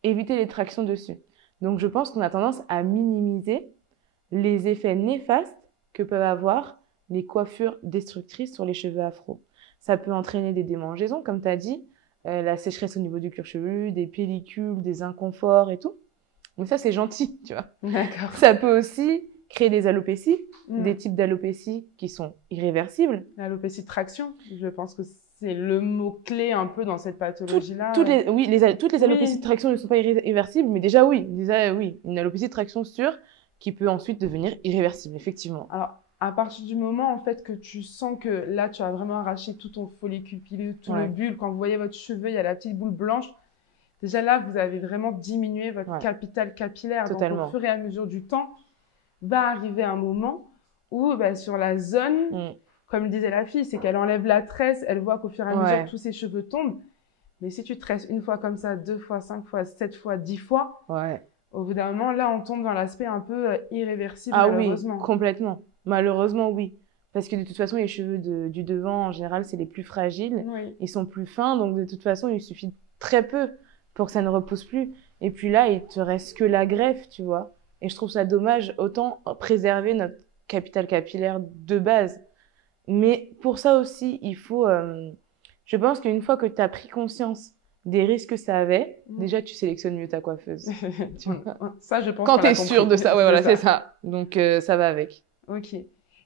éviter les tractions dessus. Donc je pense qu'on a tendance à minimiser les effets néfastes que peuvent avoir les coiffures destructrices sur les cheveux afro. Ça peut entraîner des démangeaisons, comme tu as dit, la sécheresse au niveau du cuir chevelu, des pellicules, des inconforts et tout. Donc ça, c'est gentil, tu vois. D'accord. Ça peut aussi créer des alopécies, Mm. des types d'alopécies qui sont irréversibles. L'alopécie de traction, je pense que c'est le mot-clé un peu dans cette pathologie-là. Toutes les alopécies Oui. de traction ne sont pas irréversibles, mais déjà oui, une alopécie de traction sûre qui peut ensuite devenir irréversible, effectivement. Alors, à partir du moment en fait que tu sens que là, tu as vraiment arraché tout ton follicule pileux, tout le Ouais. bulbe, quand vous voyez votre cheveu, il y a la petite boule blanche. Déjà là, vous avez vraiment diminué votre Ouais. capital capillaire. Totalement. Donc, au fur et à mesure du temps, va arriver un moment où sur la zone, Mm. comme disait la fille, c'est qu'elle enlève la tresse, elle voit qu'au fur et à mesure, Ouais. tous ses cheveux tombent. Mais si tu tresses une fois comme ça, 2 fois, 5 fois, 7 fois, 10 fois, Ouais. au bout d'un moment, là, on tombe dans l'aspect un peu irréversible, Ah oui, malheureusement. complètement. Malheureusement, oui. Parce que de toute façon, les cheveux du devant, en général, c'est les plus fragiles. Oui. Ils sont plus fins, donc de toute façon, il suffit de très peu pour que ça ne repousse plus. Et puis là, il te reste que la greffe, tu vois. Et je trouve ça dommage, autant préserver notre capital capillaire de base. Mais pour ça aussi, il faut... je pense qu'une fois que tu as pris conscience des risques que ça avait, Mm. déjà, tu sélectionnes mieux ta coiffeuse. Tu vois. Ça, je pense Quand qu'on tu l'a es sûr compris. de ça, ouais, voilà, c'est ça. Donc, ça va avec. Ok.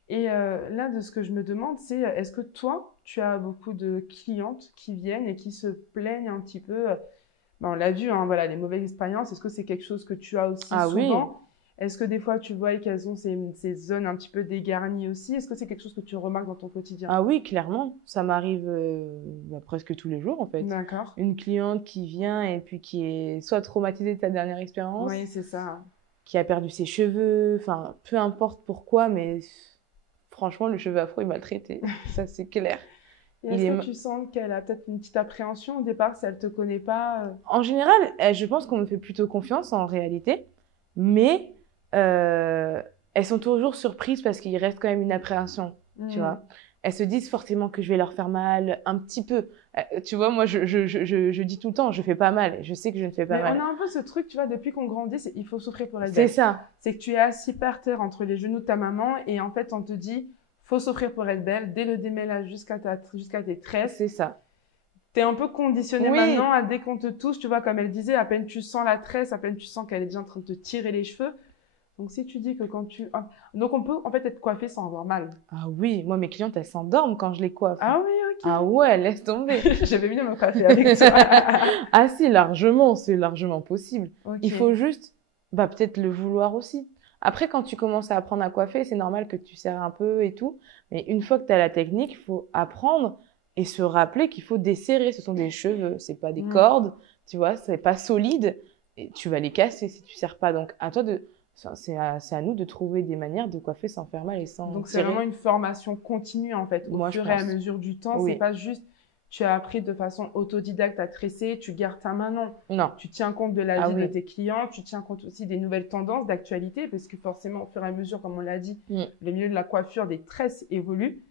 Et là, de ce que je me demande, c'est est-ce que toi, tu as beaucoup de clientes qui viennent et qui se plaignent un petit peu on l'a vu, hein, voilà, les mauvaises expériences, est-ce que c'est quelque chose que tu as aussi Ah oui. souvent? Est-ce que des fois, tu vois qu'elles ont ces zones un petit peu dégarnies aussi? Est-ce que c'est quelque chose que tu remarques dans ton quotidien? Ah oui, clairement. Ça m'arrive presque tous les jours, en fait. D'accord. Une cliente qui vient et puis qui est soit traumatisée de sa dernière expérience, Oui, c'est ça. qui a perdu ses cheveux, enfin, peu importe pourquoi, mais franchement, le cheveu afro est maltraité. Ça, c'est clair. Et est-ce que tu sens qu'elle a peut-être une petite appréhension au départ si elle te connaît pas? En général, je pense qu'on me fait plutôt confiance en réalité, mais elles sont toujours surprises parce qu'il reste quand même une appréhension, tu vois. Elles se disent forcément que je vais leur faire mal, un petit peu. Tu vois, moi, je dis tout le temps, je fais pas mal. Je sais que je ne fais pas Mais mal. on a un peu ce truc, tu vois, depuis qu'on grandit, il faut souffrir pour être C'est belle. ça. C'est que tu es assis par terre entre les genoux de ta maman et en fait, on te dit, faut s'offrir pour être belle, dès le démêlage jusqu'à tes tresses. C'est ça. Tu es un peu conditionné Oui. maintenant à dès qu'on te touche, tu vois, comme elle disait, à peine tu sens la tresse, à peine tu sens qu'elle est déjà en train de te tirer les cheveux, Donc, si tu dis que quand tu... ah, donc, on peut en fait être coiffé sans avoir mal. Ah oui, moi, mes clientes, elles s'endorment quand je les coiffe. Ah oui, ok. Ah ouais, laisse tomber. J'avais bien me coiffer avec toi. Ah si, largement, c'est largement possible. Ok. Il faut juste, bah, peut-être le vouloir aussi. Après, quand tu commences à apprendre à coiffer, c'est normal que tu serres un peu et tout. Mais une fois que tu as la technique, il faut apprendre et se rappeler qu'il faut desserrer. Ce sont des cheveux, c'est pas des cordes, tu vois, c'est pas solide. Et tu vas les casser si tu serres pas. Donc, à toi de, c'est à nous de trouver des manières de coiffer sans faire mal et sans Donc, c'est tirer. vraiment une formation continue, en fait, au Moi, je fur et à pense. mesure du temps. Oui. C'est pas juste, tu as appris de façon autodidacte à tresser, tu gardes ta main, non. Non. Tu tiens compte de la Ah vie de oui. tes clients, tu tiens compte aussi des nouvelles tendances d'actualité, parce que forcément, au fur et à mesure, comme on l'a dit, le milieu de la coiffure, des tresses évolue.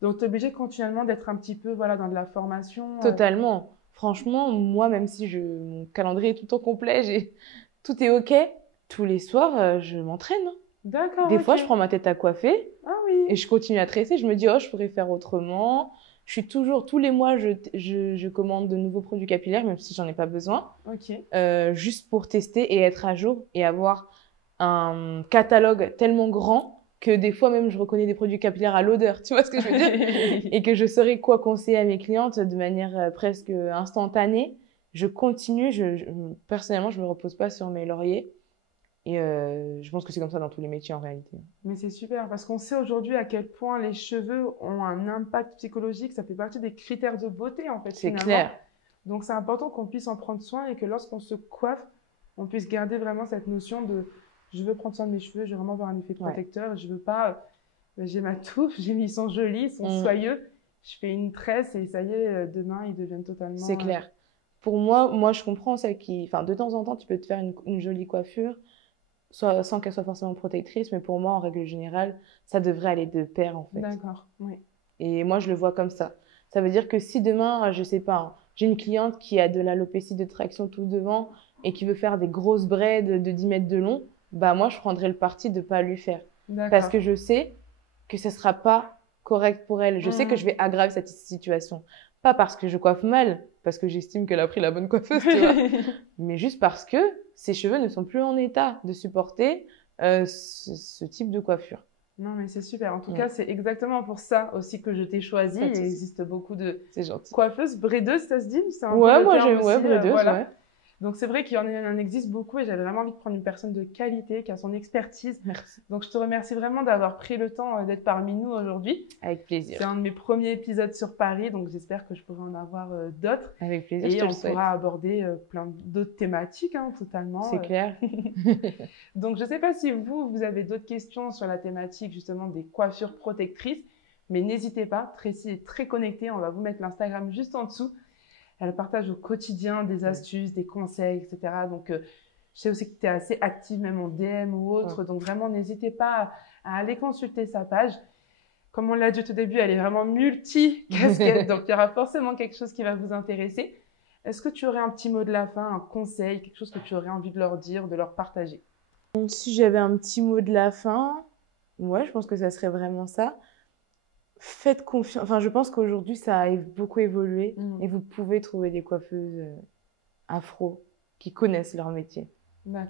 Donc, tu es obligé continuellement d'être un petit peu voilà, dans de la formation. Totalement. Franchement, moi, même si mon calendrier est tout le temps complet, tout est OK, tous les soirs, je m'entraîne. D'accord. Des ok. fois, je prends ma tête à coiffer Ah oui. et je continue à tresser. Je me dis, oh, je pourrais faire autrement. Je suis toujours, tous les mois, je commande de nouveaux produits capillaires, même si j'en ai pas besoin, Ok. juste pour tester et être à jour et avoir un catalogue tellement grand que des fois même je reconnais des produits capillaires à l'odeur, tu vois ce que je veux dire? Et que je saurais quoi conseiller à mes clientes de manière presque instantanée. Je continue, personnellement, je me repose pas sur mes lauriers. Et je pense que c'est comme ça dans tous les métiers en réalité. Mais c'est super parce qu'on sait aujourd'hui à quel point les cheveux ont un impact psychologique. Ça fait partie des critères de beauté en fait. C'est finalement. clair. Donc c'est important qu'on puisse en prendre soin et que lorsqu'on se coiffe, on puisse garder vraiment cette notion de je veux prendre soin de mes cheveux, je veux vraiment avoir un effet protecteur. Je veux pas, j'ai ma touffe, ils sont jolis, ils sont soyeux. Je fais une tresse et ça y est, demain ils deviennent totalement. C'est clair. Pour moi je comprends celle qui, enfin de temps en temps tu peux te faire une jolie coiffure. Sans qu'elle soit forcément protectrice, mais pour moi, en règle générale, ça devrait aller de pair, en fait. D'accord, oui. Et moi, je le vois comme ça. Ça veut dire que si demain, je sais pas, hein, j'ai une cliente qui a de l'alopécie de traction tout devant et qui veut faire des grosses braids de 10 mètres de long, bah moi, je prendrais le parti de pas lui faire. Parce que je sais que ce sera pas correct pour elle. Je sais que je vais aggraver cette situation. Pas parce que je coiffe mal, parce que j'estime qu'elle a pris la bonne coiffeuse, tu vois. Mais juste parce que ses cheveux ne sont plus en état de supporter ce type de coiffure. Non, mais c'est super. En tout cas, c'est exactement pour ça aussi que je t'ai choisi. Il existe beaucoup de coiffeuses braideuses, ça se dit? Ouais, moi j'aime, braideuse, voilà. ouais. Donc c'est vrai qu'il y en existe beaucoup et j'avais vraiment envie de prendre une personne de qualité qui a son expertise. Merci. Donc je te remercie vraiment d'avoir pris le temps d'être parmi nous aujourd'hui. Avec plaisir. C'est un de mes premiers épisodes sur Paris, donc j'espère que je pourrai en avoir d'autres. Avec plaisir. Et on pourra aborder plein d'autres thématiques, hein, totalement. C'est clair. Donc je ne sais pas si vous avez d'autres questions sur la thématique justement des coiffures protectrices, mais n'hésitez pas, Tracy est très connectée, on va vous mettre l'Instagram juste en dessous. Elle partage au quotidien des astuces, des conseils, etc. Donc, je sais aussi que tu es assez active, même en DM ou autre. Donc, vraiment, n'hésitez pas à aller consulter sa page. Comme on l'a dit au tout début, elle est vraiment multi-casquette. Donc, il y aura forcément quelque chose qui va vous intéresser. Est-ce que tu aurais un petit mot de la fin, un conseil, quelque chose que tu aurais envie de leur dire, de leur partager? Si j'avais un petit mot de la fin, ouais, je pense que ça serait vraiment ça. Faites confiance. Enfin, je pense qu'aujourd'hui, ça a beaucoup évolué et vous pouvez trouver des coiffeuses afro qui connaissent leur métier.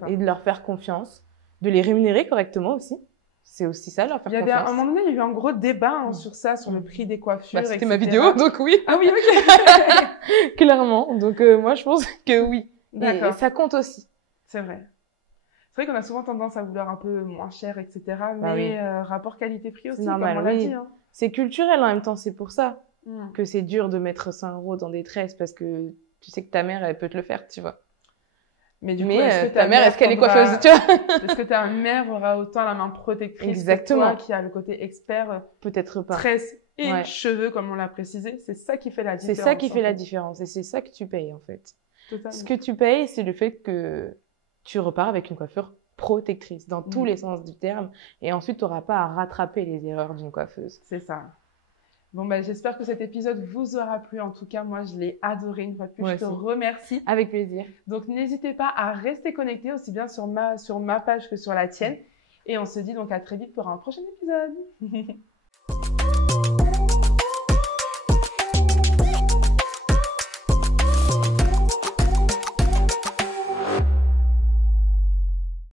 Et de leur faire confiance, de les rémunérer correctement aussi. C'est aussi ça, leur faire confiance. À un moment donné, il y a eu un gros débat sur ça, sur le prix des coiffures, C'était etc. ma vidéo, donc oui. Ah oui, ok. Clairement. Donc, moi, je pense que oui. Et ça compte aussi. C'est vrai. C'est vrai qu'on a souvent tendance à vouloir un peu moins cher, etc. Mais rapport qualité-prix aussi, normal, comme on l'a dit. Hein. C'est culturel en même temps, c'est pour ça que c'est dur de mettre 5 € dans des tresses parce que tu sais que ta mère, elle peut te le faire, tu vois. Mais du coup, est-ce que ta mère, est-ce qu'elle est coiffeuse, tu vois? Est-ce que ta mère aura autant la main protectrice que toi qui a le côté expert peut-être pas. Tresse et cheveux, comme on l'a précisé? C'est ça qui fait la différence. C'est ça qui fait la différence et c'est ça que tu payes en fait. Totalement. Ce que tu payes, c'est le fait que tu repars avec une coiffure protectrice dans tous les sens du terme et ensuite tu n'auras pas à rattraper les erreurs d'une coiffeuse. C'est ça. Bon, ben, j'espère que cet épisode vous aura plu. En tout cas, moi, je l'ai adoré. Une fois de plus, je te remercie. Avec plaisir. Donc, n'hésitez pas à rester connecté aussi bien sur ma page que sur la tienne. Et on se dit donc à très vite pour un prochain épisode.